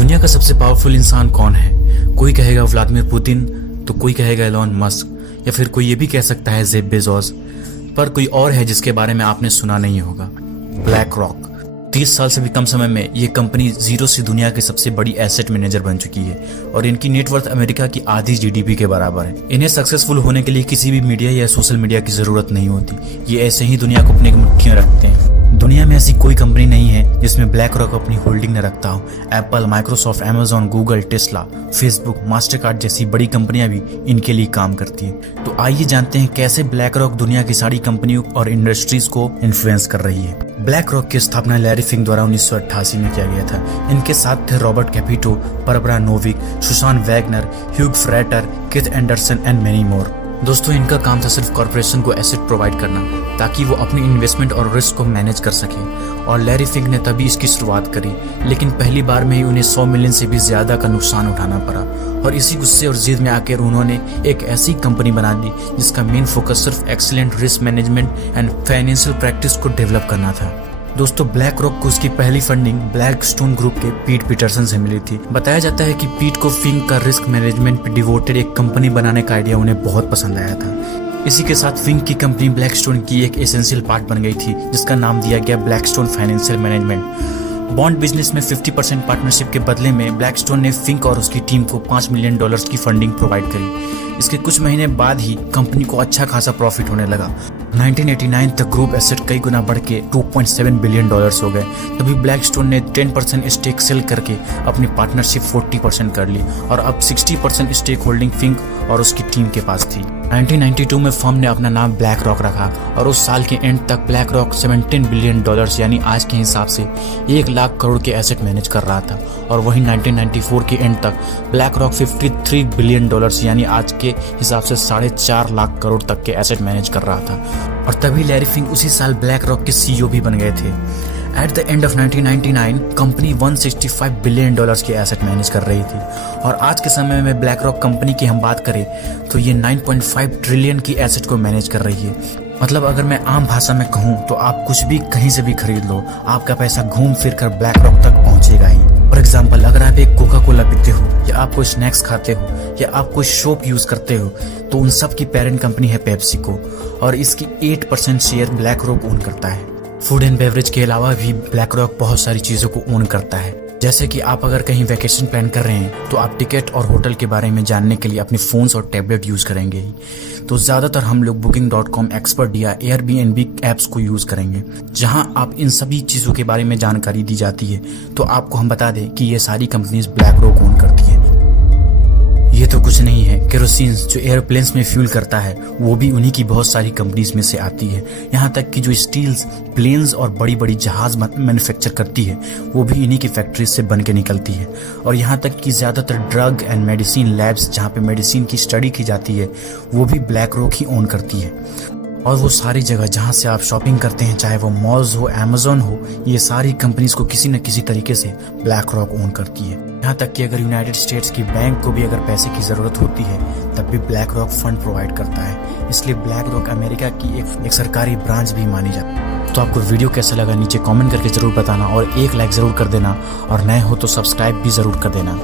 दुनिया का सबसे पावरफुल इंसान कौन है? कोई कहेगा व्लादिमीर पुतिन, तो कोई कहेगा एलोन मस्क, या फिर कोई ये भी कह सकता है जेफ बेजोस। पर कोई और है जिसके बारे में आपने सुना नहीं होगा, ब्लैक रॉक। 30 साल से भी कम समय में ये कंपनी जीरो से दुनिया की सबसे बड़ी एसेट मैनेजर बन चुकी है और इनकी नेटवर्थ अमेरिका की आधी जीडीपी के बराबर है। इन्हें सक्सेसफुल होने के लिए किसी भी मीडिया या सोशल मीडिया की जरूरत नहीं होती। ये ऐसे ही दुनिया को अपनी मुट्ठी में रखते हैं। दुनिया में ऐसी कोई कंपनी नहीं है जिसमें ब्लैक रॉक अपनी होल्डिंग न रखता हो। Apple, Microsoft, Amazon, Google, Tesla, Facebook, Mastercard जैसी बड़ी कंपनियां भी इनके लिए काम करती हैं। तो आइए जानते हैं कैसे ब्लैक रॉक दुनिया की सारी कंपनियों और इंडस्ट्रीज को इन्फ्लुएंस कर रही है। ब्लैक रॉक की स्थापना लैरी फिंक द्वारा 1988 में किया गया था। इनके साथ थे Robert Capito, Barbara Novick, Susan Wagner, Hugh Fretter, Keith Anderson and many more. दोस्तों, इनका काम था सिर्फ कॉर्पोरेशन को एसेट प्रोवाइड करना ताकि वो अपनी इन्वेस्टमेंट और रिस्क को मैनेज कर सके। और लैरी फिंक ने तभी इसकी शुरुआत करी, लेकिन पहली बार में ही उन्हें 100 मिलियन से भी ज्यादा का नुकसान उठाना पड़ा। और इसी गुस्से और जिद में आकर उन्होंने एक ऐसी कंपनी बना दी जिसका मेन फोकस सिर्फ excellent risk management and financial practice को डेवलप करना था। दोस्तों, ब्लैक रॉक को उसकी पहली फंडिंग ब्लैकस्टोन ग्रुप के पीट पीटरसन से मिली थी। बताया जाता है कि पीट को फिंक का रिस्क मैनेजमेंट पर डिवोटेड एक कंपनी बनाने का आइडिया उन्हें बहुत पसंद आया था। इसी के साथ फिंक की कंपनी ब्लैकस्टोन की एक एसेंशियल पार्ट बन गई थी जिसका नाम दिया गया Blackstone financial management. Bond business में 50% पार्टनरशिप के बदले में ब्लैकस्टोन ने फिंक और उसकी टीम को $5 मिलियन की फंडिंग प्रोवाइड करी। इसके कुछ महीने बाद ही कंपनी को अच्छा खासा प्रॉफिट होने लगा। 1989 तक ग्रुप एसेट कई गुना बढ़ के $2.7 बिलियन हो गए। तभी ब्लैकस्टोन ने 10% स्टेक सेल करके अपनी पार्टनरशिप 40% कर ली और अब 60% स्टेक होल्डिंग फिंक और उसकी टीम के पास थी। 1992 में फर्म ने अपना नाम ब्लैक रॉक रखा और उस साल के एंड तक ब्लैक रॉक $17 बिलियन यानी आज के हिसाब से 1 लाख करोड़ के एसेट मैनेज कर रहा था। और वहीं 1994 के एंड तक ब्लैक रॉक $53 बिलियन यानी आज के हिसाब से 4.5 लाख करोड़ तक के एसेट मैनेज कर रहा था। और तभी लैरी फिंक उसी साल ब्लैक रॉक के सीईओ भी बन गए थे। At the end of 1999 company $165 billion के एसेट मैनेज कर रही थी। और आज के समय में ब्लैक रॉक कंपनी की हम बात करें तो ये 9.5 ट्रिलियन की एसेट को मैनेज कर रही है। मतलब अगर मैं आम भाषा में कहूँ तो आप कुछ भी कहीं से भी खरीद लो, आपका पैसा घूम फिर कर ब्लैक रॉक तक पहुंचेगा ही। फॉर एग्जाम्पल, अगर आप एक कोका कोला पीते हो या आप कोई स्नैक्स खाते हो या आप कोई सोप यूज करते हो तो उन सब की पेरेंट कंपनी है पेप्सी को और इसकी 8% शेयर ब्लैक रॉक ओन करता है। फूड एंड बेवरेज के अलावा भी ब्लैक रॉक बहुत सारी चीजों को ओन करता है। जैसे कि आप अगर कहीं वैकेशन प्लान कर रहे हैं तो आप टिकट और होटल के बारे में जानने के लिए अपने फोन्स और टैबलेट यूज करेंगे ही। तो ज्यादातर हम लोग booking.com, एक्सपर्ट या Airbnb ऐप्स को यूज करेंगे जहां आप इन सभी चीजों के बारे में जानकारी दी जाती है। तो आपको हम बता दें कि ये सारी कंपनीज ब्लैक रॉक ओन करती है। ये तो कुछ नहीं है, केरोसिन जो एयरप्लेन्स में फ्यूल करता है वो भी उन्हीं की बहुत सारी कंपनीज में से आती है। यहाँ तक कि जो स्टील्स, प्लेन्स और बड़ी बड़ी जहाज मैन्युफैक्चर करती है वो भी इन्हीं की फैक्ट्रीज से बन के निकलती है। और यहाँ तक कि ज्यादातर ड्रग एंड मेडिसिन लैब्स जहाँ पे मेडिसिन की स्टडी की जाती है वो भी ब्लैक रॉक ही ओन करती है। और वो सारी जगह जहाँ से आप शॉपिंग करते हैं, चाहे वो मॉल्स हो, अमेज़न हो, ये सारी कंपनीज को किसी न किसी तरीके से ब्लैक रॉक ओन करती है। यहाँ तक कि अगर यूनाइटेड स्टेट्स की बैंक को भी अगर पैसे की जरूरत होती है तब भी ब्लैक रॉक फंड प्रोवाइड करता है। इसलिए ब्लैक रॉक अमेरिका की एक सरकारी ब्रांच भी मानी जाती है। तो आपको वीडियो कैसा लगा नीचे कमेंट करके जरूर बताना और एक लाइक जरूर कर देना और नए हो तो सब्सक्राइब भी जरूर कर देना।